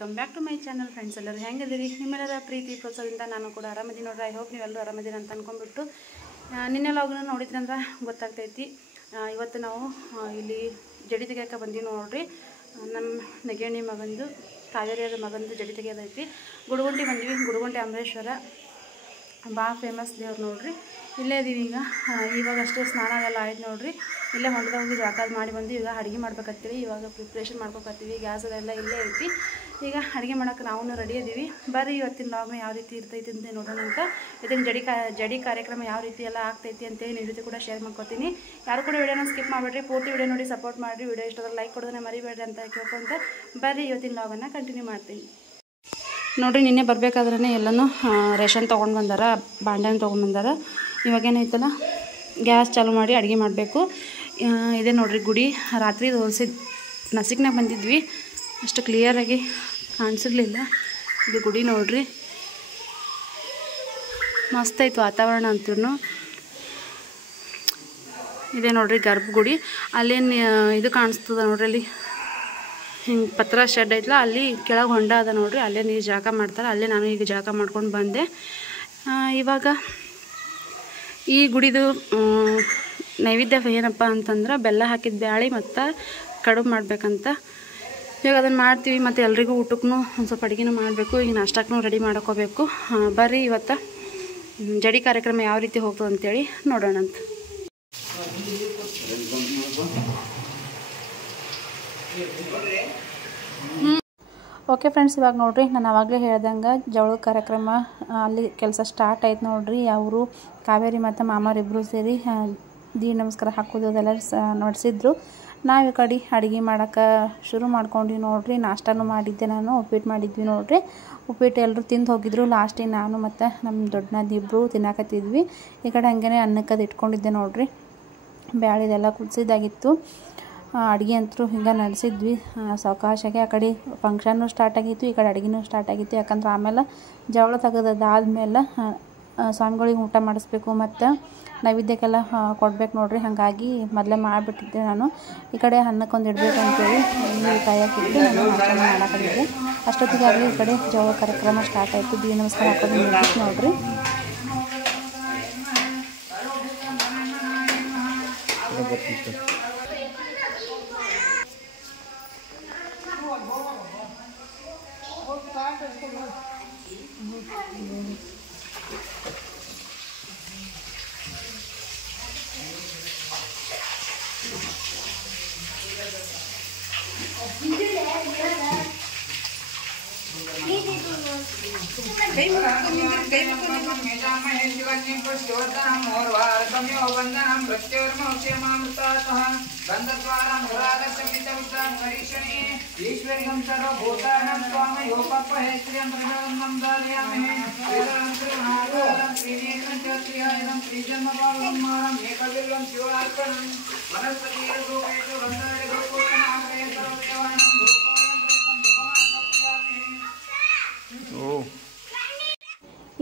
Welcome back to my channel friends. ಎಲ್ಲರೂ ಹೆಂಗಿದ್ದೀರಿ? ನಿಮ್ಮೆಲ್ಲರ ಪ್ರೀತಿ ಪ್ರೋತ್ಸಾಹದಿಂದ ನಾನು ಕೂಡ ಆರಾಮದಿ ನೋಡ್ರಿ. ಐ ಹೋಪ್ ನೀವೆಲ್ಲರೂ ಆರಾಮದಿರಿ ಅಂತ ಅಂದ್ಕೊಂಡ್ಬಿಟ್ಟು ನಿನ್ನೆ ಲಾಗ್ನ ನೋಡಿದ್ರಂದ್ರೆ ಗೊತ್ತಾಗ್ತೈತಿ. ಇವತ್ತು ನಾವು ಇಲ್ಲಿ ಜಡಿ ತೆಗಿಯೋಕೆ ಬಂದೀವಿ ನೋಡ್ರಿ. ನಮ್ಮ ನೆಗೇಣಿ ಮಗಂದು ಕಾವೇರಿಯಾದ ಮಗಂದು ಜಡಿ ತೆಗಿಯೋದೈತಿ. ಗುಡುಗುಂಟಿ ಬಂದೀವಿ. ಗುಡುಗುಂಟಿ ಅಮರೇಶ್ವರ ಭಾಳ ಫೇಮಸ್ ದೇವ್ರು ನೋಡ್ರಿ. ಇಲ್ಲೇ ಇದೀವಿ. ಇವಾಗಷ್ಟೇ ಸ್ನಾನ ಎಲ್ಲ ಆಯ್ತು ನೋಡ್ರಿ. ಇಲ್ಲೇ ಹೊಂಡದಾಗ ಹೋಗಿ ಜಾಕಾದ್ ಮಾಡಿ ಬಂದು ಈಗ ಅಡುಗೆ ಮಾಡ್ಬೇಕತ್ತೀವಿ. ಇವಾಗ ಪ್ರಿಪ್ರೇಷನ್ ಮಾಡ್ಕೊಕತ್ತೀವಿ. ಗ್ಯಾಸ್ ಅದೆಲ್ಲ ಇಲ್ಲೇ ಐತಿ. ಈಗ ಅಡುಗೆ ಮಾಡೋಕೆ ನಾವು ರೆಡಿ ಇದೀವಿ. ಬರ್ರಿ ಇವತ್ತಿನ ಲಾಗ್ನ ಯಾವ ರೀತಿ ಇರ್ತೈತಿ ಅಂತ ನೋಡೋಣ ಅಂತ. ಇದನ್ನು ಜಡಿ ಕಾರ್ಯಕ್ರಮ ಯಾವ ರೀತಿ ಎಲ್ಲ ಆಗ್ತೈತಿ ಅಂತೇಳಿ ನಿಮ್ಮ ಜೊತೆ ಕೂಡ ಶೇರ್ ಮಾಡ್ಕೊತೀನಿ. ಯಾರು ಕೂಡ ವಿಡಿಯೋನ ಸ್ಕಿಪ್ ಮಾಡಿಬಿಡ್ರಿ, ಪೂರ್ತಿ ವಿಡಿಯೋ ನೋಡಿ ಸಪೋರ್ಟ್ ಮಾಡಿರಿ. ವಿಡಿಯೋ ಇಷ್ಟೊಂದು ಲೈಕ್ ಕೊಡೋದನ್ನ ಮರಿಬೇಡ್ರಿ ಅಂತ ಕೇಳ್ಕೊಂತ ಬರ್ರಿ ಇವತ್ತಿನ ಲಾಗನ್ನು ಕಂಟಿನ್ಯೂ ಮಾಡ್ತೀನಿ ನೋಡಿರಿ. ನಿನ್ನೆ ಬರಬೇಕಾದ್ರೇ ಎಲ್ಲನೂ ರೇಷನ್ ತೊಗೊಂಡು ಬಂದಾರ, ಬಾಂಡೆನ ತೊಗೊಂಡು ಬಂದಾರ. ಇವಾಗೇನೈತಲ್ಲ ಗ್ಯಾಸ್ ಚಾಲು ಮಾಡಿ ಅಡುಗೆ ಮಾಡಬೇಕು. ಇದೇ ನೋಡಿರಿ ಗುಡಿ. ರಾತ್ರಿ ತೋರಿಸಿದ ನಸಿಕ್ನಾಗ ಬಂದಿದ್ವಿ, ಅಷ್ಟು ಕ್ಲಿಯರಾಗಿ ಕಾಣಿಸಿರ್ಲಿಲ್ಲ. ಇದು ಗುಡಿ ನೋಡಿರಿ, ಮಸ್ತ್ ಐತೆ ವಾತಾವರಣ ಅಂತೂ. ಇದೇ ನೋಡಿರಿ ಗರ್ಭಗುಡಿ. ಅಲ್ಲೇನು ಇದು ಕಾಣಿಸ್ತದ ನೋಡ್ರಿ, ಅಲ್ಲಿ ಹಿಂಗೆ ಪತ್ರ ಶೆಡ್ ಐತಲ್ಲ, ಅಲ್ಲಿ ಕೆಳಗೆ ಹೊಂಡ ಅದ ನೋಡ್ರಿ. ಅಲ್ಲೇ ನೀರು ಜಾಗ ಮಾಡ್ತಾರೆ. ಅಲ್ಲೇ ನಾನು ಈಗ ಜಾಗ ಮಾಡ್ಕೊಂಡು ಬಂದೆ. ಇವಾಗ ಈ ಗುಡಿದು ನೈವೇದ್ಯ ಏನಪ್ಪ ಅಂತಂದ್ರೆ ಬೆಲ್ಲ ಹಾಕಿದ ಬ್ಯಾಳಿ ಮತ್ತು ಕಡುಬು ಮಾಡಬೇಕಂತ. ಇವಾಗ ಅದನ್ನು ಮಾಡ್ತೀವಿ. ಮತ್ತು ಎಲ್ರಿಗೂ ಊಟಕ್ಕೂ ಒಂದು ಸ್ವಲ್ಪ ಅಡುಗೆನೂ ಮಾಡಬೇಕು. ಈಗ ನಾಷ್ಟಕ್ಕೂ ರೆಡಿ ಮಾಡ್ಕೋಬೇಕು. ಬರ್ರಿ ಇವತ್ತು ಜಡಿ ಕಾರ್ಯಕ್ರಮ ಯಾವ ರೀತಿ ಹೋಗ್ತದೆ ಅಂತೇಳಿ ನೋಡೋಣಂತ. ಓಕೆ ಫ್ರೆಂಡ್ಸ್, ಇವಾಗ ನೋಡಿರಿ ನಾನು ಆವಾಗಲೇ ಹೇಳ್ದಂಗೆ ಜವಳ ಕಾರ್ಯಕ್ರಮ ಅಲ್ಲಿ ಕೆಲಸ ಸ್ಟಾರ್ಟ್ ಆಯ್ತು ನೋಡಿರಿ. ಅವರು ಕಾವೇರಿ ಮತ್ತು ಮಾಮರಿಬ್ಬರು ಸೇರಿ ದೀಡ್ ನಮಸ್ಕಾರ ಹಾಕೋದು ಅದೆಲ್ಲ ನಡೆಸಿದ್ರು. ನಾವು ಈ ಕಡೆ ಅಡುಗೆ ಮಾಡೋಕೆ ಶುರು ಮಾಡ್ಕೊಂಡ್ವಿ ನೋಡಿರಿ. ನಾಷ್ಟನೂ ಮಾಡಿದ್ದೆ ನಾನು, ಉಪ್ಪಿಟ್ಟು ಮಾಡಿದ್ವಿ ನೋಡಿರಿ. ಉಪ್ಪಿಟ್ಟು ಎಲ್ಲರೂ ತಿಂದು ಹೋಗಿದ್ರು. ಲಾಸ್ಟಿಗೆ ನಾನು ಮತ್ತು ನಮ್ಮ ದೊಡ್ಡನದಿಬ್ಬರು ತಿನ್ನಾಕತ್ತಿದ್ವಿ. ಈ ಕಡೆ ಹಂಗೆ ಅನ್ನಕ್ಕದು ಇಟ್ಕೊಂಡಿದ್ದೆ ನೋಡಿರಿ. ಬ್ಯಾಳಿದೆಲ್ಲ ಕುದಿಸಿದಾಗಿತ್ತು. ಅಡುಗೆ ಅಂತೂ ಹಿಂಗೆ ನಡೆಸಿದ್ವಿ ಸಾವಕಾಶಾಗಿ. ಆ ಕಡೆ ಫಂಕ್ಷನ್ನು ಸ್ಟಾರ್ಟ್ ಆಗಿತ್ತು, ಈ ಕಡೆ ಅಡುಗೆನೂ ಸ್ಟಾರ್ಟ್ ಆಗಿತ್ತು. ಯಾಕಂದ್ರೆ ಆಮೇಲೆ ಜವಳ ತೆಗೆದಾದ್ಮೇಲೆ ಸ್ವಾಮಿಗಳಿಗೆ ಊಟ ಮಾಡಿಸ್ಬೇಕು ಮತ್ತು ನೈವೇದ್ಯಕ್ಕೆಲ್ಲ ಕೊಡ್ಬೇಕು ನೋಡಿರಿ. ಹಾಗಾಗಿ ಮೊದಲೇ ಮಾಡಿಬಿಟ್ಟಿದ್ದೆ ನಾನು. ಈ ಕಡೆ ಅನ್ನಕ್ಕೊಂದು ಇಡಬೇಕು ಅಂತೇಳಿ ನೀರು ಕಾಯಕ್ಕಿಟ್ಟು ನಾನು ನಾಷ್ಟ ಮಾಡಾಕತ್ತಿದ್ದೆ. ಅಷ್ಟೊತ್ತಿಗಾಗಲಿ ಈ ಕಡೆ ಜವಳ ಕಾರ್ಯಕ್ರಮ ಸ್ಟಾರ್ಟ್ ಆಯಿತು. ದೀಡ್ ನಮಸ್ಕಾರ ಹಾಕೋದು ಮುಗಿತು ನೋಡಿರಿ.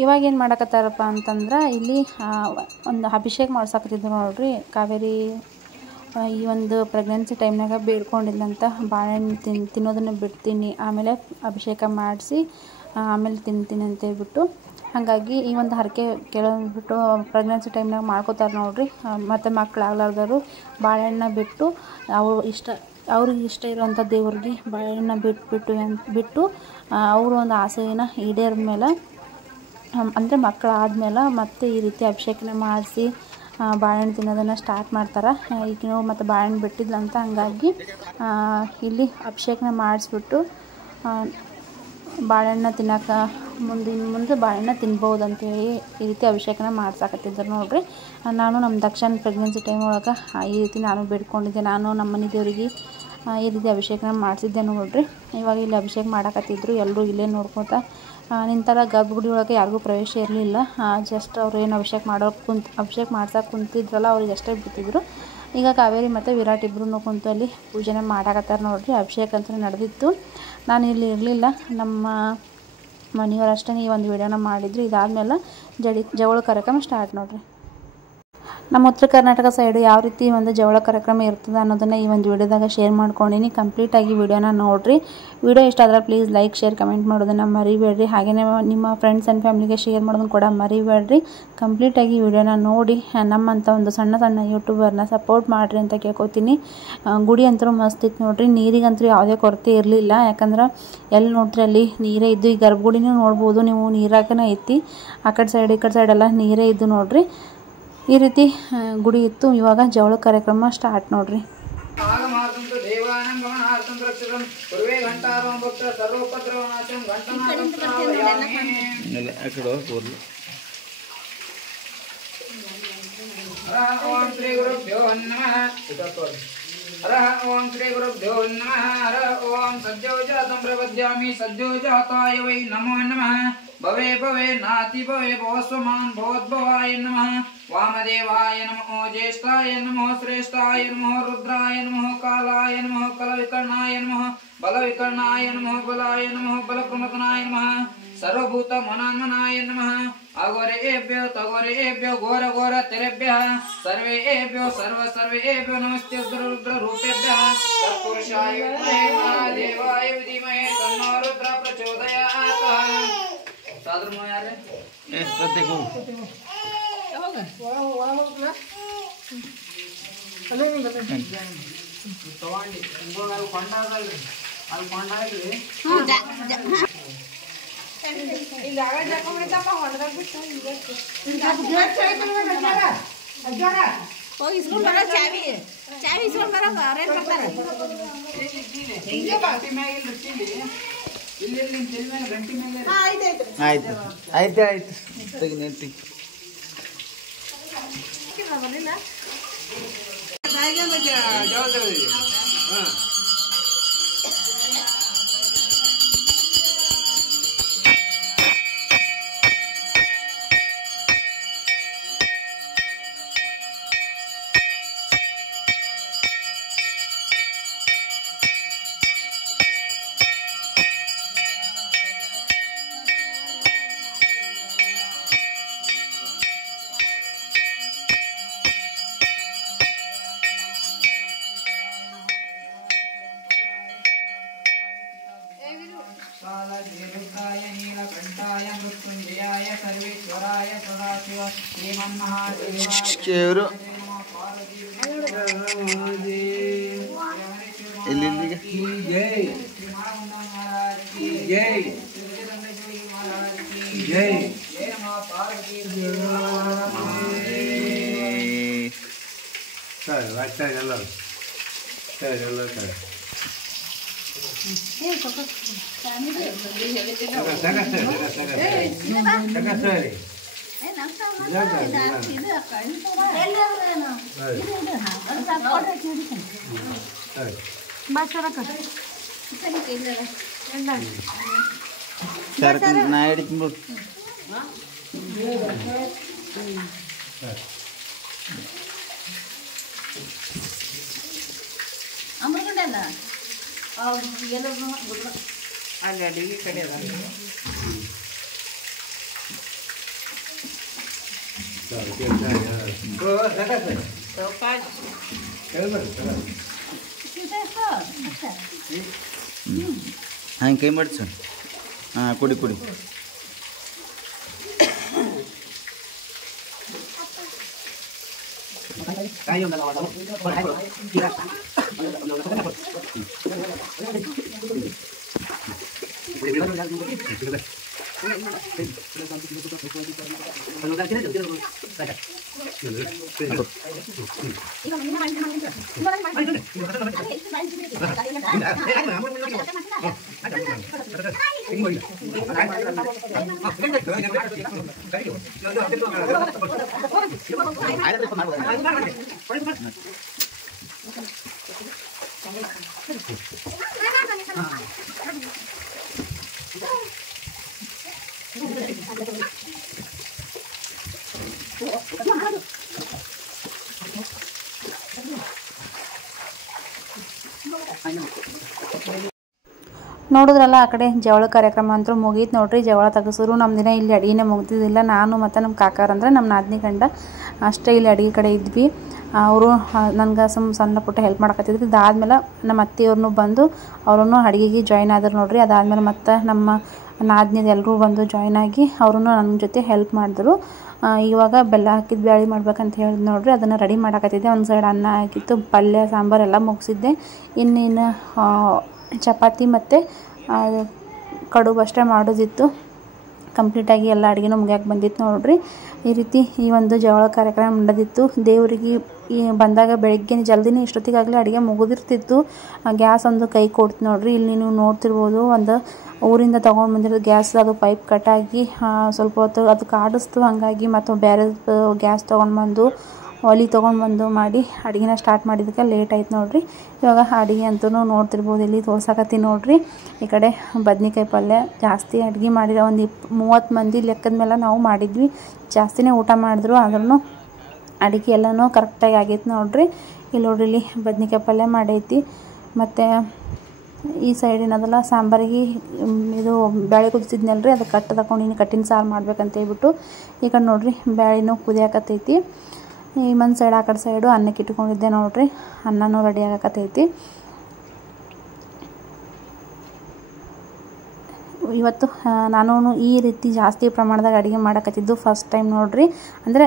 ಇವಾಗ ಏನು ಮಾಡಕತ್ತಾರಪ್ಪ ಅಂತಂದ್ರೆ ಇಲ್ಲಿ ಒಂದು ಅಭಿಷೇಕ ಮಾಡ್ಸಕತ್ತಿದ್ರು ನೋಡ್ರಿ. ಕಾವೇರಿ ಈ ಒಂದು ಪ್ರೆಗ್ನೆನ್ಸಿ ಟೈಮ್ನಾಗ ಬೇಡ್ಕೊಂಡಿದ್ದಂತ ಬಾಳೆಹಣ್ಣು ತಿನ್ನೋದನ್ನು ಬಿಡ್ತೀನಿ, ಆಮೇಲೆ ಅಭಿಷೇಕ ಮಾಡಿಸಿ ಆಮೇಲೆ ತಿಂತೀನಿ ಅಂತೇಳ್ಬಿಟ್ಟು. ಹಾಗಾಗಿ ಈ ಒಂದು ಹರಕೆ ಕೆಲವೊಂದ್ಬಿಟ್ಟು ಪ್ರೆಗ್ನೆನ್ಸಿ ಟೈಮ್ನಾಗ ಮಾಡ್ಕೋತಾರೆ ನೋಡ್ರಿ. ಮತ್ತು ಮಕ್ಕಳಾಗ್ಲಾರ್ದವರು ಬಾಳೆಹಣ್ಣ ಬಿಟ್ಟು ಅವ್ರಿಗೆ ಇಷ್ಟ ಇರೋವಂಥ ದೇವ್ರಿಗೆ ಬಾಳೆಹಣ್ಣ ಬಿಟ್ಟು ಅವರು ಒಂದು ಆಸೆನ ಈಡೇರಿದ ಮೇಲೆ, ಅಂದರೆ ಮಕ್ಕಳಾದ್ಮೇಲೆ ಮತ್ತೆ ಈ ರೀತಿ ಅಭಿಷೇಕನ ಮಾಡಿಸಿ ಬಾಳೆಹಣ್ಣು ತಿನ್ನೋದನ್ನು ಸ್ಟಾರ್ಟ್ ಮಾಡ್ತಾರೆ. ಈಗಿನೂ ಮತ್ತು ಬಾಳೆಹಣ್ಣು ಬಿಟ್ಟಿದ್ಲಂತ. ಹಂಗಾಗಿ ಇಲ್ಲಿ ಅಭಿಷೇಕನ ಮಾಡಿಸ್ಬಿಟ್ಟು ಬಾಳೆಹಣ್ಣು ತಿನ್ನೋಕೆ ಮುಂದೆ ಬಾಳೆಹಣ್ಣು ತಿನ್ಬೋದು ಅಂತೇಳಿ ಈ ರೀತಿ ಅಭಿಷೇಕನ ಮಾಡ್ಸಾಕತ್ತಿದ್ರು ನೋಡಿರಿ. ನಾನು ನಮ್ಮ ದಕ್ಷಿಣ ಪ್ರೆಗ್ನೆನ್ಸಿ ಟೈಮ್ ಒಳಗೆ ಈ ರೀತಿ ನಾನು ಬೇಡ್ಕೊಂಡಿದ್ದೆ. ನಾನು ನಮ್ಮ ಮನೆ ದೇವರಿಗೆ ಈ ರೀತಿ ಅಭಿಷೇಕನ ಮಾಡಿಸಿದ್ದೆ ನೋಡಿರಿ. ಇವಾಗ ಇಲ್ಲಿ ಅಭಿಷೇಕ ಮಾಡಾಕತ್ತಿದ್ರು. ಎಲ್ಲರೂ ಇಲ್ಲೇ ನೋಡ್ಕೊತಾ ನಿಂತರ. ಗರ್ಭಗುಡಿ ಒಳಗೆ ಯಾರಿಗೂ ಪ್ರವೇಶ ಇರಲಿಲ್ಲ. ಜಸ್ಟ್ ಅವ್ರು ಏನು ಅಭಿಷೇಕ ಮಾಡ್ಸಕ್ಕೆ ಕುಂತಿದ್ರಲ್ಲ ಅವ್ರಿಗೆ ಅಷ್ಟೇ ಬಿಟ್ಟಿದ್ರು. ಈಗ ಕಾವೇರಿ ಮತ್ತು ವಿರಾಟ್ ಇಬ್ಬರೂ ಕುಂತು ಅಲ್ಲಿ ಪೂಜೆನ ಮಾಡಾಕತ್ತಾರೆ ನೋಡಿರಿ. ಅಭಿಷೇಕ ಅಂತ ನಡೆದಿತ್ತು. ನಾನು ಇಲ್ಲಿ ಇರಲಿಲ್ಲ, ನಮ್ಮ ಮನೆಯವರಷ್ಟೇ ಈ ಒಂದು ವಿಡಿಯೋನ ಮಾಡಿದ್ರು. ಇದಾದಮೇಲೆ ಜವಳ ಕಾರ್ಯಕ್ರಮ ಸ್ಟಾರ್ಟ್ ನೋಡಿರಿ. ನಮ್ಮ ಉತ್ತರ ಕರ್ನಾಟಕ ಸೈಡು ಯಾವ ರೀತಿ ಒಂದು ಜವಳ ಕಾರ್ಯಕ್ರಮ ಇರ್ತದೆ ಅನ್ನೋದನ್ನು ಈ ಒಂದು ವಿಡಿಯೋದಾಗ ಶೇರ್ ಮಾಡ್ಕೊಂಡಿನಿ. ಕಂಪ್ಲೀಟಾಗಿ ವಿಡಿಯೋನ ನೋಡಿರಿ. ವಿಡಿಯೋ ಇಷ್ಟ ಆದರೆ ಪ್ಲೀಸ್ ಲೈಕ್ ಶೇರ್ ಕಮೆಂಟ್ ಮಾಡೋದನ್ನು ಮರಿಬೇಡ್ರಿ. ಹಾಗೆಯೇ ನಿಮ್ಮ ಫ್ರೆಂಡ್ಸ್ ಆ್ಯಂಡ್ ಫ್ಯಾಮಿಲಿಗೆ ಶೇರ್ ಮಾಡೋದನ್ನು ಕೂಡ ಮರಿಬೇಡ್ರಿ. ಕಂಪ್ಲೀಟಾಗಿ ವಿಡಿಯೋನ ನೋಡಿ ನಮ್ಮಂಥ ಒಂದು ಸಣ್ಣ ಸಣ್ಣ ಯೂಟ್ಯೂಬರ್ನ ಸಪೋರ್ಟ್ ಮಾಡಿರಿ ಅಂತ ಕೇಳ್ಕೊತೀನಿ. ಗುಡಿ ಅಂತೂ ಮಸ್ತ್ ಇತ್ತು ನೋಡಿರಿ. ನೀರಿಗಂತೂ ಯಾವುದೇ ಕೊರತೆ ಇರಲಿಲ್ಲ. ಯಾಕಂದ್ರೆ ಎಲ್ಲಿ ನೋಡ್ರಿ ಅಲ್ಲಿ ನೀರೇ ಇದ್ದು. ಈ ಗರ್ಭಗುಡಿನೂ ನೋಡ್ಬೋದು ನೀವು, ನೀರಾಗನೇ ಐತಿ. ಆ ಕಡೆ ಸೈಡ್ ಈ ಕಡೆ ಸೈಡ್ ಎಲ್ಲ ನೀರೇ ಇದ್ದು ನೋಡ್ರಿ. ಈ ರೀತಿ ಗುಡಿ ಇತ್ತು. ಇವಾಗ ಜವಳ ಕಾರ್ಯಕ್ರಮ ಸ್ಟಾರ್ಟ್ ನೋಡ್ರಿ. ओम श्री गुरुभ्यो नमः। ओम सज्जोजातं प्रपद्यामि सज्जोजाताय वै नमो नमः। भवे भवे नाति भवे भवस्वमान् भवद्भवाय नमः। वामदेवाय नमो ज्येष्ठाय नमो श्रेष्ठाय नमो रुद्राय नमो कालाय नमो कलविकर्णाय नमो बलविकर्णाय नमो बलाय नमो बलप्रमथनाय नमः। सर्वभूत मनान्मनाय नमः। अघोरेभ्यो तघोरेभ्यो घोर घोर तेरेभ्यः सर्वेभ्यो सर्वेभ्यो नमस्ते रुद्र रूपेभ्यः तत्पुरुषाय विद्महे महादेवाय धीमहि तन्नो रुद्र प्रचोदयात्। सादर मो यार ए प्रत्येक होगा होगा ಅಲ್ಲೇ ನಿಂಗೆ ತಗೊಂಡಿ ಇಂಗೋಗ ಕೊಂಡಾಗಲ್ರಿ ಅಲ್ಲಿ ಕೊಂಡಾಗಲಿ ಇಲ್ಲಿ ಆಗ ಜಾಕೊಂಡ್ಬಿಡ್ತಪ್ಪ ಹೊರದಾಗ ಬಿಟ್ಟು ಹೋಗಿ ಇಸ್ಕೊಂಡು ಬರೋ ಚಾವಿ ಇಸ್ಕೊಂಡು ಬರೋ ಅವ್ರೇನು ಬರ್ತಾರೆ ಗಂಟಿ ಮ್ಯಾಗ ಇಲ್ಲಿ ಇಲ್ಲಿ ತಲೆ ಮೇಲೆ ಗಂಟಿ ಮೇಲೆ ಆಯ್ತು ಆಯ್ತು ಆಯ್ತು ತೆಗಿ ನೆಟ್ಟಿ ಬರಲಿಲ್ಲ ಜವಾಬ್ದಾರಿ ಹಾಂ कालदेवताय नीलकंठाय मृत्युंजयाय सर्वेश्वराय सदाशिव श्रीमन्महादेवाय ಅಮೃತಂಡಲ್ಲ ಅಲ್ಲಿ ಅಡಿಗೆ ಕಡೆ ಹಂಗೆ ಕೈ ಮಾಡಿಸು. ಹಾಂ ಕುಡಿ ಕುಡಿ. ನೋಡಿದ್ರಲ್ಲ ಆ ಕಡೆ ಜವಳ ಕಾರ್ಯಕ್ರಮ ಅಂತೂ ಮುಗೀತು ನೋಡ್ರಿ. ಜವಳ ತೆಗೆಸಿದ್ರು ನಮ್ಮ ದಿನ ಇಲ್ಲಿ ಅಡುಗೆನೇ ಮುಗ್ದಿದ್ದಿಲ್ಲ. ನಾನು ಮತ್ತು ನಮ್ಮ ಕಾಕಾರ ಅಂದರೆ ನಮ್ಮ ನಾದಿನಿ ಗಂಡ ಅಷ್ಟೇ ಇಲ್ಲಿ ಅಡುಗೆ ಕಡೆ ಇದ್ವಿ. ಅವರು ನನಗೆ ಸಣ್ಣ ಪುಟ್ಟ ಹೆಲ್ಪ್ ಮಾಡಕತ್ತಿದ್ರು. ಇದಾದ್ಮೇಲೆ ನಮ್ಮ ಅತ್ತೆಯವ್ರನ್ನೂ ಬಂದು ಅವ್ರೂ ಅಡುಗೆಗೆ ಜಾಯ್ನ್ ಆದ್ರು ನೋಡ್ರಿ. ಅದಾದಮೇಲೆ ಮತ್ತು ನಮ್ಮ ನಾದಿನಿದು ಎಲ್ಲರೂ ಬಂದು ಜಾಯ್ನ್ ಆಗಿ ಅವರು ನನ್ನ ಜೊತೆ ಹೆಲ್ಪ್ ಮಾಡಿದ್ರು. ಇವಾಗ ಬೆಲ್ಲ ಹಾಕಿದ ಬ್ಯಾಳಿ ಮಾಡ್ಬೇಕಂತ ಹೇಳಿದ್ ನೋಡ್ರಿ. ಅದನ್ನು ರೆಡಿ ಮಾಡಕತ್ತಿದ್ದೆ. ಒಂದು ಸೈಡ್ ಅನ್ನ ಹಾಕಿತ್ತು, ಪಲ್ಯ ಸಾಂಬಾರು ಎಲ್ಲ ಮುಗಿಸಿದ್ದೆ. ಇನ್ನೇನು ಚಪಾತಿ ಮತ್ತು ಕಡುಬು ಅಷ್ಟೇ ಮಾಡೋದಿತ್ತು. ಕಂಪ್ಲೀಟಾಗಿ ಎಲ್ಲ ಅಡುಗೆನೂ ಮುಗಿಯಕ್ಕೆ ಬಂದಿತ್ತು ನೋಡ್ರಿ. ಈ ರೀತಿ ಈ ಒಂದು ಜವಳ ಕಾರ್ಯಕ್ರಮ ನಡೆದಿತ್ತು. ದೇವರಿಗೆ ಈ ಬಂದಾಗ ಬೆಳಗ್ಗೆ ಜಲ್ದಿನೇ ಇಷ್ಟೊತ್ತಿಗಾಗಲೇ ಅಡುಗೆ ಮುಗಿದಿರ್ತಿತ್ತು. ಗ್ಯಾಸ್ ಒಂದು ಕೈ ಕೊಡ್ತು ನೋಡ್ರಿ. ಇಲ್ಲಿ ನೀವು ನೋಡ್ತಿರ್ಬೋದು, ಒಂದು ಊರಿಂದ ತೊಗೊಂಡು ಬಂದಿರೋದು ಗ್ಯಾಸ್, ಅದು ಪೈಪ್ ಕಟ್ಟಾಗಿ ಸ್ವಲ್ಪ ಹೊತ್ತು ಅದು ಕಾಡಿಸ್ತು. ಹಾಗಾಗಿ ಮತ್ತು ಬೇರೆ ಗ್ಯಾಸ್ ತೊಗೊಂಡ್ಬಂದು ಒಲೆ ತೊಗೊಂಡ್ಬಂದು ಮಾಡಿ ಅಡುಗೆನ ಸ್ಟಾರ್ಟ್ ಮಾಡಿದ್ದಕ್ಕೆ ಲೇಟ್ ಆಯ್ತು ನೋಡ್ರಿ. ಇವಾಗ ಅಡುಗೆ ಅಂತೂ ನೋಡ್ತಿರ್ಬೋದು, ಇಲ್ಲಿ ತೋರ್ಸಕತ್ತೀನಿ ನೋಡ್ರಿ. ಈ ಕಡೆ ಬದ್ನಿಕಾಯಿ ಪಲ್ಯ ಜಾಸ್ತಿ ಅಡುಗೆ ಮಾಡಿರೋ ಒಂದು 30 ಮಂದಿ ಲೆಕ್ಕದ ಮೇಲೆ ನಾವು ಮಾಡಿದ್ವಿ. ಜಾಸ್ತಿನೇ ಊಟ ಮಾಡಿದ್ರು, ಆದ್ರೂ ಅಡುಗೆ ಎಲ್ಲನೂ ಕರೆಕ್ಟಾಗಿ ಆಗೈತೆ ನೋಡ್ರಿ. ಇಲ್ಲಿ ನೋಡ್ರಿ, ಇಲ್ಲಿ ಬದ್ನಿಕಾಯಿ ಪಲ್ಯ ಮಾಡೈತಿ. ಮತ್ತು ಈ ಸೈಡ್ ಏನದಲ್ಲ ಸಾಂಬಾರಿಗೆ ಇದು ಬೇಳೆ ಕುದಿಸಿದ್ನಲ್ರಿ, ಅದು ತಗೊಂಡು ಕಟ್ಟಿನ ಸಾರು ಮಾಡ್ಬೇಕಂತ ಹೇಳ್ಬಿಟ್ಟು ಈ ಕಡೆ ನೋಡ್ರಿ ಬೇಳೆನೂ ಕುದಿಯಾಕತ್ತೈತಿ. ಈ ಒಂದು ಸೈಡ್ ಆ ಕಡೆ ಸೈಡು ಅನ್ನಕ್ಕೆ ಇಟ್ಕೊಂಡಿದ್ದೆ ನೋಡ್ರಿ. ಅನ್ನನೂ ರೆಡಿ ಆಗಕತ್ತೈತಿ. ಇವತ್ತು ನಾನು ಈ ರೀತಿ ಜಾಸ್ತಿ ಪ್ರಮಾಣದಾಗ ಅಡುಗೆ ಮಾಡಕತ್ತಿದ್ದು ಫಸ್ಟ್ ಟೈಮ್ ನೋಡ್ರಿ. ಅಂದರೆ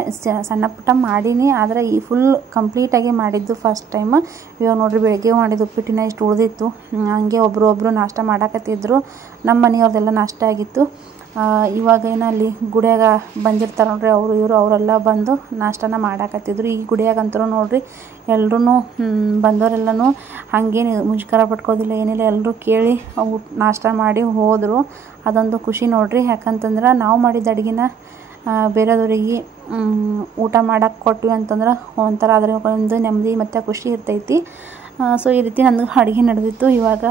ಸಣ್ಣ ಪುಟ್ಟ ಮಾಡೀನಿ, ಆದರೆ ಈ ಫುಲ್ ಕಂಪ್ಲೀಟಾಗಿ ಮಾಡಿದ್ದು ಫಸ್ಟ್ ಟೈಮ್. ಇವಾಗ ನೋಡ್ರಿ, ಬೆಳಗ್ಗೆ ಮಾಡಿದ್ದು ಉಪ್ಪಿಟ್ಟಿನ ಇಷ್ಟು ಉಳಿದಿತ್ತು. ಹಂಗೆ ಒಬ್ಬರು ನಾಷ್ಟ ಮಾಡಕತ್ತಿದ್ರು. ನಮ್ಮ ಮನೆಯವ್ರದ್ದೆಲ್ಲ ನಾಷ್ಟ ಆಗಿತ್ತು. ಇವಾಗ ಏನೋ ಅಲ್ಲಿ ಗುಡಿಯಾಗ ಬಂದಿರ್ತಾರೆ ನೋಡ್ರಿ, ಅವರೆಲ್ಲ ಬಂದು ನಾಷ್ಟನ ಮಾಡಾಕತ್ತಿದ್ರು. ಈ ಗುಡಿಯಾಗಂತೂ ನೋಡ್ರಿ ಎಲ್ಲರೂ ಬಂದವರೆಲ್ಲನೂ ಹಾಗೇನು ಮುಜುಗರ ಪಟ್ಕೋದಿಲ್ಲ, ಏನಿಲ್ಲ, ಎಲ್ಲರೂ ಕೇಳಿ ನಾಷ್ಟ ಮಾಡಿ ಹೋದರು. ಅದೊಂದು ಖುಷಿ ನೋಡ್ರಿ. ಯಾಕಂತಂದ್ರೆ ನಾವು ಮಾಡಿದ ಅಡುಗೆನ ಬೇರೆದವರಿಗೆ ಊಟ ಮಾಡಕ್ಕೆ ಕೊಟ್ವಿ ಅಂತಂದ್ರೆ ಒಂಥರ ಅದ್ರ ಒಂದು ನೆಮ್ಮದಿ ಮತ್ತು ಖುಷಿ ಇರ್ತೈತಿ. ಸೊ ಈ ರೀತಿ ನನಗೆ ಅಡುಗೆ ನಡೆದಿತ್ತು. ಇವಾಗ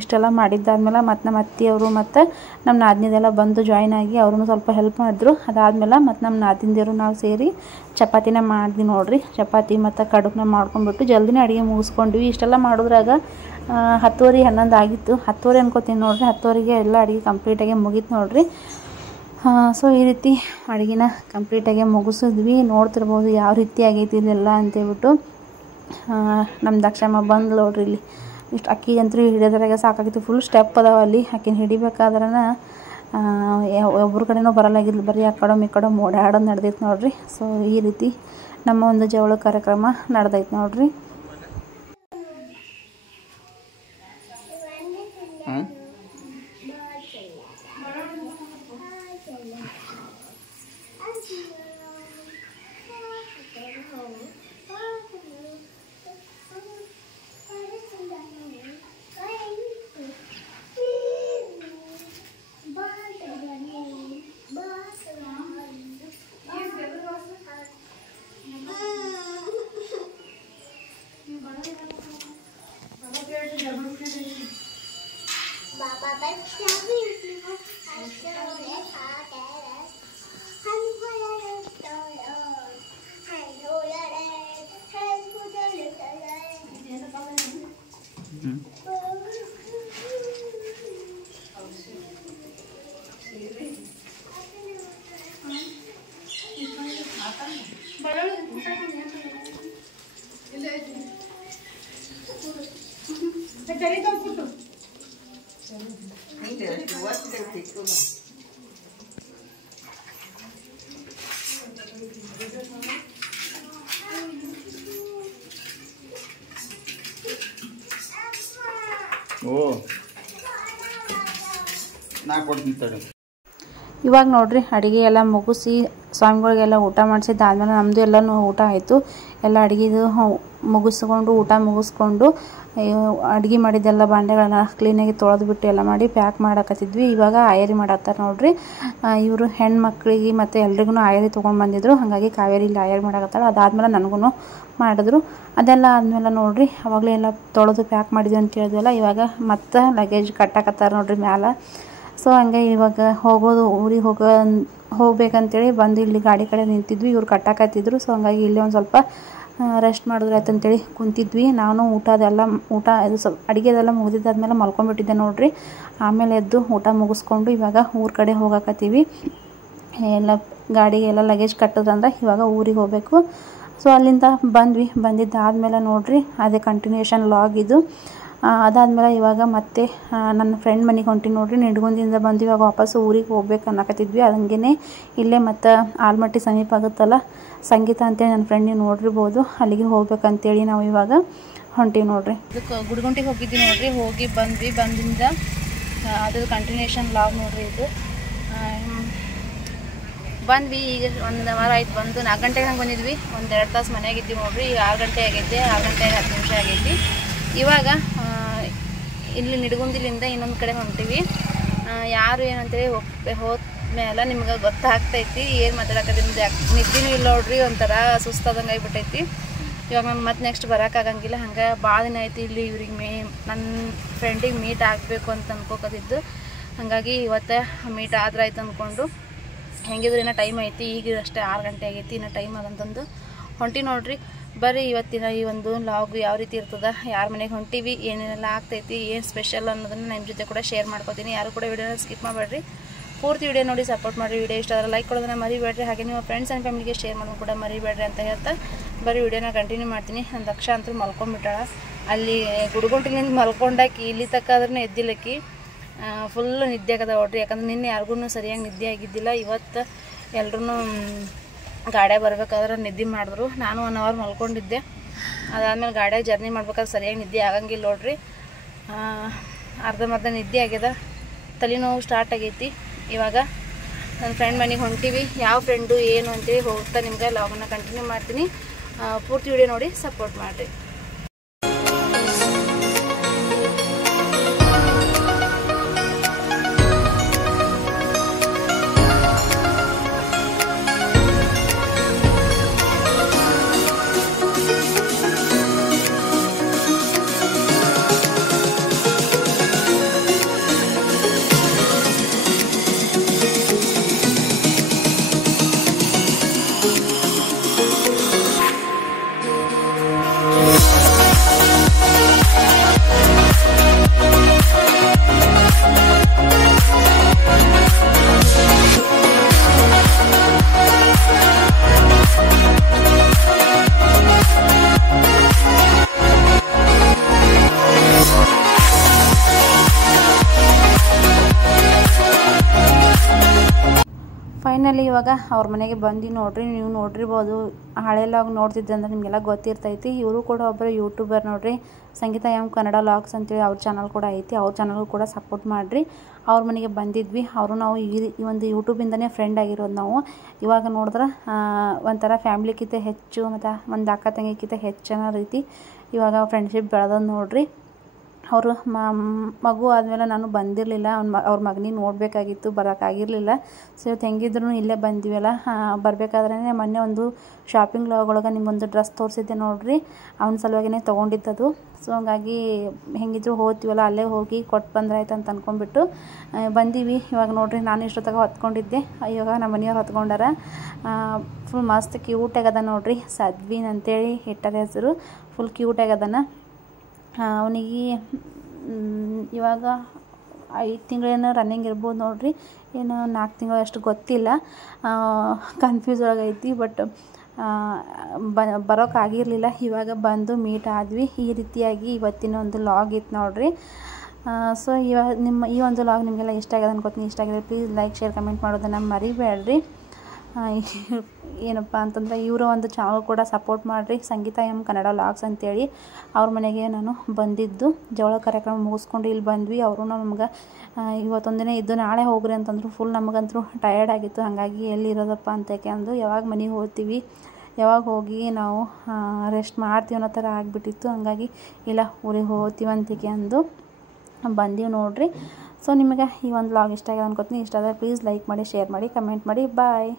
ಇಷ್ಟೆಲ್ಲ ಮಾಡಿದ್ದಾದ್ಮೇಲೆ ಮತ್ತು ನಮ್ಮ ಅತ್ತೆಯವರು ಮತ್ತು ನಮ್ಮ ನಾದಿನಿದೆಲ್ಲ ಬಂದು ಜಾಯ್ನ್ ಆಗಿ ಅವ್ರೂ ಸ್ವಲ್ಪ ಹೆಲ್ಪ್ ಮಾಡಿದ್ರು. ಅದಾದಮೇಲೆ ಮತ್ತು ನಮ್ಮ ನಾದಿನಿಯವರು ನಾವು ಸೇರಿ ಚಪಾತಿನ ಮಾಡಿದ್ವಿ ನೋಡ್ರಿ. ಚಪಾತಿ ಮತ್ತು ಕಡುಬನ್ನ ಮಾಡ್ಕೊಂಡ್ಬಿಟ್ಟು ಜಲ್ದಿನೇ ಅಡುಗೆ ಮುಗಿಸ್ಕೊಂಡ್ವಿ. ಇಷ್ಟೆಲ್ಲ ಮಾಡಿದ್ರಾಗ 10:10 11 ಆಗಿತ್ತು. 10:00 ಅನ್ಕೋತೀನಿ ನೋಡ್ರಿ. 10:00ಗೆ ಎಲ್ಲ ಅಡುಗೆ ಕಂಪ್ಲೀಟಾಗಿ ಮುಗೀತು ನೋಡ್ರಿ. ಸೊ ಈ ರೀತಿ ಅಡುಗೆನ ಕಂಪ್ಲೀಟಾಗಿ ಮುಗಿಸಿದ್ವಿ. ನೋಡ್ತಿರ್ಬೋದು ಯಾವ ರೀತಿ ಆಗೈತಿ ಇಲ್ಲೆಲ್ಲ ಅಂತೇಳ್ಬಿಟ್ಟು. ನಮ್ಮ ದಕ್ಷಮ್ಮ ಬಂದು ನೋಡ್ರಿ, ಇಲ್ಲಿ ಇಷ್ಟು ಅಕ್ಕಿಗಂತೂ ಹಿಡಿಯೋದ್ರಾಗ ಸಾಕಾಗಿತ್ತು. ಫುಲ್ ಸ್ಟೆಪ್ ಅದಾವ ಅಲ್ಲಿ. ಅಕ್ಕಿನ ಹಿಡಿಬೇಕಾದ್ರೆ ಒಬ್ಬರ ಕಡೆನೂ ಬರಲಾಗಿದ್ಲು, ಬರೀ ಆ ಕಡೆ ಈ ಕಡೆ ಓಡಾಡೋದು ನಡೆದೈತೆ ನೋಡ್ರಿ. ಸೊ ಈ ರೀತಿ ನಮ್ಮ ಒಂದು ಜವಳ ಕಾರ್ಯಕ್ರಮ ನಡೆದೈತೆ ನೋಡ್ರಿ. ಇವಾಗ ನೋಡ್ರಿ ಅಡುಗೆ ಎಲ್ಲ ಮುಗಿಸಿ ಸ್ವಾಮಿಗಳಿಗೆಲ್ಲ ಊಟ ಮಾಡಿಸಿದ್ದಾದ್ಮೇಲೆ ನಮ್ಮದು ಎಲ್ಲನೂ ಊಟ ಆಯಿತು. ಎಲ್ಲ ಅಡುಗೆದು ಮುಗಿಸ್ಕೊಂಡು ಊಟ ಮುಗಿಸ್ಕೊಂಡು ಅಡುಗೆ ಮಾಡಿದ್ದೆಲ್ಲ ಬಾಂಡೆಗಳನ್ನ ಕ್ಲೀನಾಗಿ ತೊಳೆದ್ಬಿಟ್ಟು ಎಲ್ಲ ಮಾಡಿ ಪ್ಯಾಕ್ ಮಾಡಕತ್ತಿದ್ವಿ. ಇವಾಗ ಆಯರಿ ಮಾಡತ್ತಾರೆ ನೋಡ್ರಿ. ಇವರು ಹೆಣ್ಮಕ್ಳಿಗೆ ಮತ್ತು ಎಲ್ರಿಗೂ ಆಯರಿ ತೊಗೊಂಡು ಬಂದಿದ್ರು. ಹಾಗಾಗಿ ಕಾವೇರಿ ಇಲ್ಲಿ ಆಯರಿ ಮಾಡಕತ್ತಾಳೆ. ಅದಾದಮೇಲೆ ನನಗೂ ಮಾಡಿದ್ರು. ಅದೆಲ್ಲ ಆದಮೇಲೆ ನೋಡ್ರಿ ಅವಾಗಲೇ ಎಲ್ಲ ತೊಳೆದು ಪ್ಯಾಕ್ ಮಾಡಿದ್ವಿ ಅಂತ ಹೇಳಿದ್ವಲ್ಲ, ಇವಾಗ ಮತ್ತೆ ಲಗೇಜ್ ಕಟ್ಟಾಕತ್ತಾರೆ ನೋಡ್ರಿ ಮ್ಯಾಲೆ. ಸೊ ಹಂಗೆ ಇವಾಗ ಊರಿಗೆ ಹೋಗ್ಬೇಕಂತೇಳಿ ಬಂದು ಇಲ್ಲಿ ಗಾಡಿ ಕಡೆ ನಿಂತಿದ್ವಿ. ಇವ್ರು ಕಟ್ಟಾಕತ್ತಿದ್ರು. ಸೊ ಹಂಗಾಗಿ ಇಲ್ಲಿ ಒಂದು ಸ್ವಲ್ಪ ರೆಸ್ಟ್ ಮಾಡಿದ್ರೆ ಆಯ್ತು ಅಂತೇಳಿ ಕುಂತಿದ್ವಿ. ನಾನು ಊಟ ಇದು ಸ್ವಲ್ಪ ಅಡುಗೆದೆಲ್ಲ ಮುಗಿದಿದ್ದಾದ್ಮೇಲೆ ಮಲ್ಕೊಂಡ್ಬಿಟ್ಟಿದ್ದೆ ನೋಡ್ರಿ. ಆಮೇಲೆ ಎದ್ದು ಊಟ ಮುಗಿಸ್ಕೊಂಡು ಇವಾಗ ಊರ ಕಡೆ ಹೋಗಾಕತ್ತೀವಿ. ಎಲ್ಲ ಗಾಡಿಗೆ ಎಲ್ಲ ಲಗೇಜ್ ಕಟ್ಟಿದ್ರಂದ್ರೆ ಇವಾಗ ಊರಿಗೆ ಹೋಗಬೇಕು. ಸೊ ಅಲ್ಲಿಂದ ಬಂದಿದ್ದಾದಮೇಲೆ ನೋಡ್ರಿ ಅದೇ ಕಂಟಿನ್ಯೂಷನ್ ಲಾಗ್ ಇದು. ಅದಾದಮೇಲೆ ಇವಾಗ ಮತ್ತೆ ನನ್ನ ಫ್ರೆಂಡ್ ಮನೆಗೆ ಹೊಂಟಿನಿ ನೋಡ್ರಿ. ನಿಡಗುಂದಿಯಿಂದ ಬಂದು ಇವಾಗ ವಾಪಸ್ಸು ಊರಿಗೆ ಹೋಗ್ಬೇಕು ಅನ್ನಕತ್ತಿದ್ವಿ. ಹಂಗೇ ಇಲ್ಲೇ ಮತ್ತು ಆಲ್ಮಟ್ಟಿ ಸಮೀಪ ಆಗುತ್ತಲ್ಲ, ಸಂಗೀತ ಅಂತೇಳಿ ನನ್ನ ಫ್ರೆಂಡ್ ನೀವು ನೋಡಿರ್ಬೋದು, ಅಲ್ಲಿಗೆ ಹೋಗ್ಬೇಕಂತೇಳಿ ನಾವು ಇವಾಗ ಹೊಂಟೀವಿ ನೋಡ್ರಿ. ಇದಕ್ಕೆ ಗುಡಿಗುಂಟಿಗೆ ಹೋಗಿದ್ವಿ ನೋಡ್ರಿ. ಹೋಗಿ ಬಂದಿಂದ ಅದ್ರ ಕಂಟಿನ್ಯೂಷನ್ ಲಾಗ್ ನೋಡ್ರಿ ಇದು. ಬಂದ್ವಿ ಈಗ 1 ವಾರ ಆಯ್ತು ಬಂದು. 4 ಗಂಟೆಗೆ ಹಂಗೆ ಬಂದಿದ್ವಿ. 1-2 ತಾಸು ಮನೆಯಾಗಿದ್ವಿ ನೋಡ್ರಿ. ಈಗ 6 ಗಂಟೆ ಆಗೈತೆ. 6 ಗಂಟೆ 10 ನಿಮಿಷ ಆಗೈತಿ. ಇವಾಗ ಇಲ್ಲಿ ನಿಡಗುಂದಿಲಿಂದ ಇನ್ನೊಂದು ಕಡೆ ಹೊಂಟೀವಿ. ಯಾರು ಏನಂತೇಳಿ ಹೋದ್ಮೇಲೆ ನಿಮ್ಗೆ ಗೊತ್ತಾಗ್ತೈತಿ ಏನು ಮಾತಾಡಕತ್ತೀನಿ. ನಿದ್ದೆನೂ ಇಲ್ಲ ನೋಡ್ರಿ, ಒಂಥರ ಸುಸ್ತಾದಂಗೆ ಆಗಿಬಿಟ್ಟೈತಿ. ಇವಾಗ ನಾನು ಮತ್ತೆ ನೆಕ್ಸ್ಟ್ ಬರೋಕ್ಕಾಗಂಗಿಲ್ಲ. ಹಂಗೆ ಭಾಳ ದಿನ ಆಯ್ತು ಇಲ್ಲಿ ಇವ್ರಿಗೆ ನನ್ನ ಫ್ರೆಂಡಿಗೆ ಮೀಟ್ ಆಗಬೇಕು ಅಂತ ಅನ್ಕೋಕತ್ತಿದ್ದು. ಹಾಗಾಗಿ ಇವತ್ತು ಮೀಟ್ ಆಯ್ತು ಅಂದ್ಕೊಂಡು ಹೆಂಗಿದ್ರು ಇನ್ನೂ ಟೈಮ್ ಐತಿ. ಈಗ ಅಷ್ಟೇ 6 ಗಂಟೆ ಆಗೈತಿ, ಇನ್ನೂ ಟೈಮ್ ಅದಂತಂದು ಹೊಂಟಿ ನೋಡ್ರಿ. ಬರ್ರಿ ಇವತ್ತಿನ ಈ ಒಂದು ಲಾಗ್ ಯಾವ ರೀತಿ ಇರ್ತದೆ, ಯಾರ ಮನೆಗೆ ಹೊಂಟೀವಿ, ಏನೇನೆಲ್ಲ ಆಗ್ತೈತಿ, ಏನು ಸ್ಪೆಷಲ್ ಅನ್ನೋದನ್ನು ನಿಮ್ಮ ಜೊತೆ ಕೂಡ ಶೇರ್ ಮಾಡ್ಕೊತೀನಿ. ಯಾರು ಕೂಡ ವಿಡಿಯೋನ ಸ್ಕಿಪ್ ಮಾಡಬೇಡ್ರಿ, ಪೂರ್ತಿ ವಿಡಿಯೋ ನೋಡಿ ಸಪೋರ್ಟ್ ಮಾಡಿರಿ. ವಿಡಿಯೋ ಇಷ್ಟ ಆದರೆ ಲೈಕ್ ಕೊಡೋದನ್ನ ಮರಿಬೇಡ್ರಿ. ಹಾಗೆ ನಿಮ್ಮ ಫ್ರೆಂಡ್ಸ್ ಆ್ಯಂಡ್ ಫ್ಯಾಮಿಲಿಗೆ ಶೇರ್ ಮಾಡೋದು ಕೂಡ ಮರಿಬೇಡ್ರಿ ಅಂತ ಹೇಳ್ತಾ ಬರೀ ವಿಡಿಯೋನ ಕಂಟಿನ್ಯೂ ಮಾಡ್ತೀನಿ. ನನ್ನ ದಕ್ಷ ಅಂತೂ ಮಲ್ಕೊಂಡ್ಬಿಟ್ಟಾಳ. ಅಲ್ಲಿ ಗುಡುಗುಂಟಿನಿಂದ ಮಲ್ಕೊಂಡಾಕಿ ಇಲ್ಲಿ ತಕ್ಕ ಆದ್ರೂ ಎದ್ದಿಲ್ಲಕ್ಕಿ. ಫುಲ್ಲು ನಿದ್ದೆ ಆಗದ ನೋಡ್ರಿ. ಯಾಕಂದ್ರೆ ನಿನ್ನೆ ಯಾರಿಗೂ ಸರಿಯಾಗಿ ನಿದ್ದೆ ಆಗಿದ್ದಿಲ್ಲ. ಇವತ್ತು ಎಲ್ಲರೂ ಗಾಡ್ಯಾಗ ಬರ್ಬೇಕಾದ್ರೆ ನಿದ್ದೆ ಮಾಡಿದ್ರು. ನಾನು 1 ಅವರ್ ಮಲ್ಕೊಂಡಿದ್ದೆ. ಅದಾದಮೇಲೆ ಗಾಡ್ಯಾಗ ಜರ್ನಿ ಮಾಡ್ಬೇಕಾದ್ರೆ ಸರಿಯಾಗಿ ನಿದ್ದೆ ಆಗಂಗಿಲ್ಲ ನೋಡ್ರಿ. ಅರ್ಧಂಬರ್ಧ ನಿದ್ದೆ ಆಗ್ಯದ, ತಲೆನೋವು ಸ್ಟಾರ್ಟ್ ಆಗೈತಿ. ಇವಾಗ ನನ್ನ ಫ್ರೆಂಡ್ ಮನೆಗೆ ಹೊಂಟೀವಿ. ಯಾವ ಫ್ರೆಂಡು ಏನು ಅಂತೇಳಿ ಹೋಗ್ತಾ ನಿಮ್ಗೆ ಲಾಗನ್ನ ಕಂಟಿನ್ಯೂ ಮಾಡ್ತೀನಿ. ಪೂರ್ತಿ ವಿಡಿಯೋ ನೋಡಿ ಸಪೋರ್ಟ್ ಮಾಡಿರಿ. ಫೈನಲಿ ಇವಾಗ ಅವ್ರ ಮನೆಗೆ ಬಂದು ನೋಡ್ರಿ. ನೀವು ನೋಡಿರ್ಬೋದು, ಹಳೆ ಲಾಗ್ ನೋಡ್ತಿದ್ದೆ ಅಂದ್ರೆ ನಿಮಗೆಲ್ಲ ಗೊತ್ತಿರ್ತೈತಿ. ಇವರು ಕೂಡ ಒಬ್ಬರು ಯೂಟ್ಯೂಬರ್ ನೋಡ್ರಿ, ಸಂಗೀತ ಎಂ ಕನ್ನಡ ಲಾಗ್ಸ್ ಅಂತೇಳಿ ಅವ್ರ ಚಾನಲ್ ಕೂಡ ಐತಿ. ಅವ್ರ ಚಾನಲ್ ಕೂಡ ಸಪೋರ್ಟ್ ಮಾಡಿರಿ. ಅವ್ರ ಮನೆಗೆ ಬಂದಿದ್ವಿ. ನಾವು ಈ ಒಂದು ಯೂಟ್ಯೂಬಿಂದನೇ ಫ್ರೆಂಡ್ ಆಗಿರೋದು ನಾವು. ಇವಾಗ ನೋಡಿದ್ರೆ ಒಂಥರ ಫ್ಯಾಮ್ಲಿಕ್ಕಿಂತ ಹೆಚ್ಚು ಮತ್ತು ಒಂದು ಅಕ್ಕ ತಂಗಿಕ್ಕಿಂತ ಹೆಚ್ಚಿನ ರೀತಿ ಇವಾಗ ಫ್ರೆಂಡ್ಶಿಪ್ ಬೆಳೆದದ್ದು ನೋಡ್ರಿ. ಅವರು ಮಗು ಆದಮೇಲೆ ನಾನು ಬಂದಿರಲಿಲ್ಲ. ಅವ್ರ ಮಗನಿಗೆ ನೋಡಬೇಕಾಗಿತ್ತು, ಬರೋಕ್ಕಾಗಿರಲಿಲ್ಲ. ಸೊ ಇವತ್ತು ಹೆಂಗಿದ್ರು ಇಲ್ಲೇ ಬಂದಿವಲ್ಲ. ಬರಬೇಕಾದ್ರೆ ಮೊನ್ನೆ ಒಂದು ಶಾಪಿಂಗ್ ಲಾಗ್ ಒಳಗೆ ನಿಮ್ಗೊಂದು ಡ್ರೆಸ್ ತೋರಿಸಿದ್ದೆ ನೋಡ್ರಿ, ಅವನ ಸಲುವಾಗಿನೇ ತೊಗೊಂಡಿದ್ದದು. ಸೊ ಹಂಗಾಗಿ ಹೆಂಗಿದ್ರು ಹೋಗ್ತೀವಲ್ಲ, ಅಲ್ಲೇ ಹೋಗಿ ಕೊಟ್ಟು ಬಂದ್ರಾಯ್ತು ಅಂತ ಅಂದ್ಕೊಂಡ್ಬಿಟ್ಟು ಬಂದೀವಿ. ಇವಾಗ ನೋಡ್ರಿ, ನಾನು ಇಷ್ಟೊತ್ತಾಗ ಹೊತ್ಕೊಂಡಿದ್ದೆ, ಇವಾಗ ನಮ್ಮ ಮನೆಯವ್ರು ಹೊತ್ಕೊಂಡಾರ. ಫುಲ್ ಮಸ್ತ್ ಕ್ಯೂಟ್ ಆಗದ ನೋಡ್ರಿ. ಸದ್ವಿನ್ ಅಂತೇಳಿ ಇಟ್ಟರ ಹೆಸರು. ಫುಲ್ ಕ್ಯೂಟ್ ಆಗದನ. ಅವನಿಗೆ ಇವಾಗ 5 ತಿಂಗಳೇನೋ ರನ್ನಿಂಗ್ ಇರ್ಬೋದು ನೋಡ್ರಿ, ಏನು 4 ತಿಂಗಳು ಅಷ್ಟು ಗೊತ್ತಿಲ್ಲ. ಕನ್ಫ್ಯೂಸ್ ಒಳಗೈತಿ. ಬಟ್ ಬರೋಕ್ಕಾಗಿರಲಿಲ್ಲ. ಇವಾಗ ಬಂದು ಮೀಟ್ ಆದ್ವಿ. ಈ ರೀತಿಯಾಗಿ ಇವತ್ತಿನ ಒಂದು ಲಾಗ್ ಇತ್ತು ನೋಡ್ರಿ. ಸೊ ಇವಾಗ ಈ ಒಂದು ಲಾಗ್ ನಿಮಗೆಲ್ಲ ಇಷ್ಟ ಆಗಿದೆ ಅನ್ಕೋತೀನಿ. ಇಷ್ಟ ಆಗಿದ್ರೆ ಪ್ಲೀಸ್ ಲೈಕ್, ಶೇರ್, ಕಮೆಂಟ್ ಮಾಡೋದನ್ನು ಮರಿಬೇಡ್ರಿ. ಏನಪ್ಪ ಅಂತಂದರೆ ಇವರ ಒಂದು ಚಾನಲ್ ಕೂಡ ಸಪೋರ್ಟ್ ಮಾಡಿರಿ, ಸಂಗೀತ ಎಂ ಕನ್ನಡ ಲಾಗ್ಸ್ ಅಂತೇಳಿ. ಅವ್ರ ಮನೆಗೆ ನಾನು ಬಂದಿದ್ದು ಜವಳ ಕಾರ್ಯಕ್ರಮ ಮುಗಿಸ್ಕೊಂಡು ಇಲ್ಲಿ ಬಂದ್ವಿ. ಅವರು ನಮ್ಗೆ ಇವತ್ತೊಂದಿನ ಇದ್ದು ನಾಳೆ ಹೋಗ್ರಿ ಅಂತಂದ್ರು. ಫುಲ್ ನಮಗಂತೂ ಟಯರ್ಡ್ ಆಗಿತ್ತು. ಹಾಗಾಗಿ ಎಲ್ಲಿರೋದಪ್ಪ ಅಂತೇಕೆ ಅಂದು ಯಾವಾಗ ಮನೆಗೆ ಹೋಗ್ತೀವಿ, ಯಾವಾಗ ಹೋಗಿ ನಾವು ರೆಸ್ಟ್ ಮಾಡ್ತೀವಿ ಅನ್ನೋ ಥರ ಆಗಿಬಿಟ್ಟಿತ್ತು. ಹಾಗಾಗಿ ಇಲ್ಲ, ಊರಿಗೆ ಹೋಗ್ತೀವಿ ಅಂತೇಕೆ ಅಂದು ಬಂದೀವಿ ನೋಡ್ರಿ. ಸೊ ನಿಮಗೆ ಈ ಒಂದು ಲಾಗ್ ಇಷ್ಟ ಆಗಿದೆ ಅನ್ಕೋತೀನಿ. ಇಷ್ಟ ಆದರೆ ಪ್ಲೀಸ್ ಲೈಕ್ ಮಾಡಿ, ಶೇರ್ ಮಾಡಿ, ಕಮೆಂಟ್ ಮಾಡಿ. ಬಾಯ್.